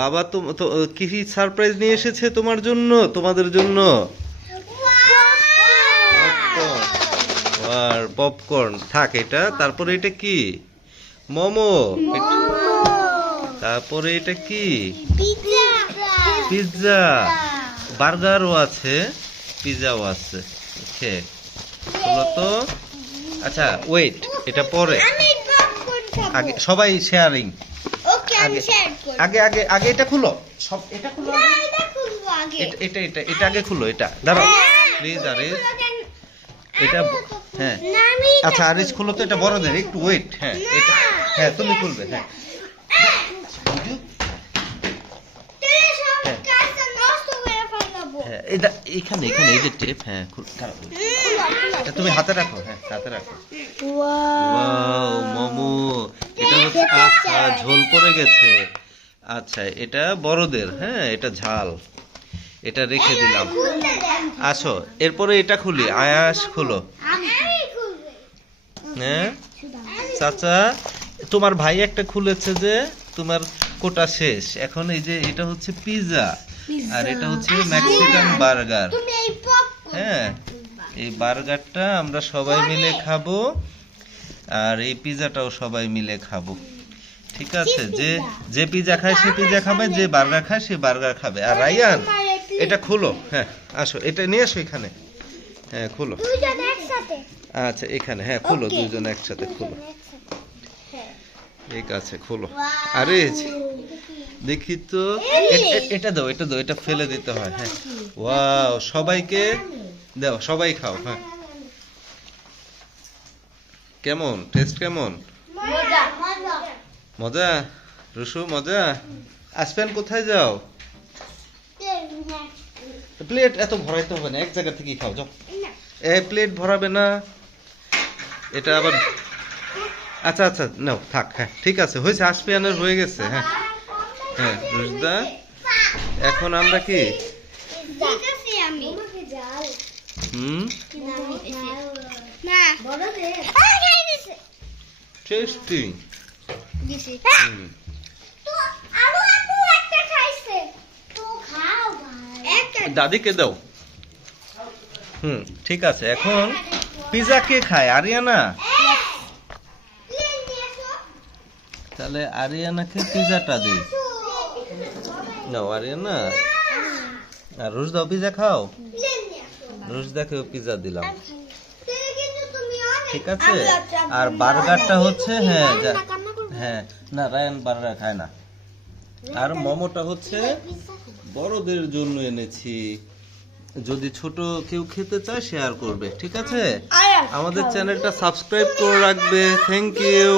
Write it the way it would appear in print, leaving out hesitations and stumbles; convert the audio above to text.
বাবা তো কি সারপ্রাইজ নিয়ে এসেছে তোমার জন্য, তোমাদের জন্য পপকর্ন। থাক এটা, তারপরে এটা কি? মোমো। তারপরে এটা কি? পিৎজা। বার্গারও আছে, পিৎজাও আছে। ওকে, বলো তো। আচ্ছা ওয়েট, এটা পরে, আগে সবাই শেয়ারিং। আগে আগে আগে এটা খুলো, সব এটা খুলো। এটা এটা এটা আগে খুলো, এটা দাঁড়াও প্লিজ। আরিস এটা, হ্যাঁ আচ্ছা আরিস খুলো তো, এটা বড়দের, একটু ওয়েট। হ্যাঁ এটা, হ্যাঁ তুমি খুলবে। হ্যাঁ এটা এখানে এখানে এই যে টেপ। হ্যাঁ তুমি হাতে রাখো, হ্যাঁ হাতে রাখো। ওয়াও মোমো, এটা হচ্ছে ঝোল পড়ে গেছে। আচ্ছা এটা বড়দের, হ্যাঁ এটা ঝাল, এটা রেখে দিলাম। আসো এরপরে এটা খুলি, আয়াস খুলো। হ্যাঁ চাচা, তোমার ভাই একটা খুলেছে যে, তোমার কোটা শেষ এখন। এই যে এটা হচ্ছে পিৎজা, আর এটা হচ্ছে মেক্সিকান বার্গার। হ্যাঁ এই বার্গারটা আমরা সবাই মিলে খাবো, আর এই পিৎজাটাও সবাই মিলে খাবো। ঠিক আছে, যে যে পিৎজা খায় সে পিৎজা খাবে, যে বার্গার খায় সে বার্গার খাবে। আর রায়ান এটা খুলো, হ্যাঁ আসো এটা নিয়ে আসো এখানে। হ্যাঁ খুলো, আচ্ছা এখানে, হ্যাঁ খুলো, দুইজন একসাথে খুলো। ঠিক আছে খুলো। আরে দেখি তো, এটা দাও, এটা দাও, এটা ফেলে দিতে হয়। হ্যাঁ ওয়াও, সবাইকে দাও, সবাই খাও। হ্যাঁ কেমন টেস্ট, কেমন? মজা রুশু, মজা। আসপেন কোথায় যাও? প্লেট এত ভরাইতে হবে না, এক জায়গা থেকে খাও যাও। প্লেট ভরাবে না, এটা আবার। আচ্ছা আচ্ছা নাও থাক। হ্যাঁ ঠিক আছে, হয়েছে, আসপিয়ানের হয়ে গেছে। হ্যাঁ হ্যাঁ রুশদা, এখন আমরা কি টেস্টি। দাদিকে দাও। ঠিক আছে, এখন পিৎজা কে খায়? আরিয়ানা। তাহলে আরিয়ানাকে পিৎজাটা দিই। নাও আরিয়ানা। আর রুশদাও পিৎজা খাও। রুশদাকেও পিৎজা দিলাম। ঠিক আছে, আর বার্গারটা হচ্ছে, হ্যাঁ হ্যাঁ না রায়ান বার্গার খায় না। আর মোমোটা হচ্ছে বড়দের জন্য এনেছি, যদি ছোট কেউ খেতে চায় শেয়ার করবে। ঠিক আছে, আমাদের চ্যানেলটা সাবস্ক্রাইব করে রাখবে। Thank you.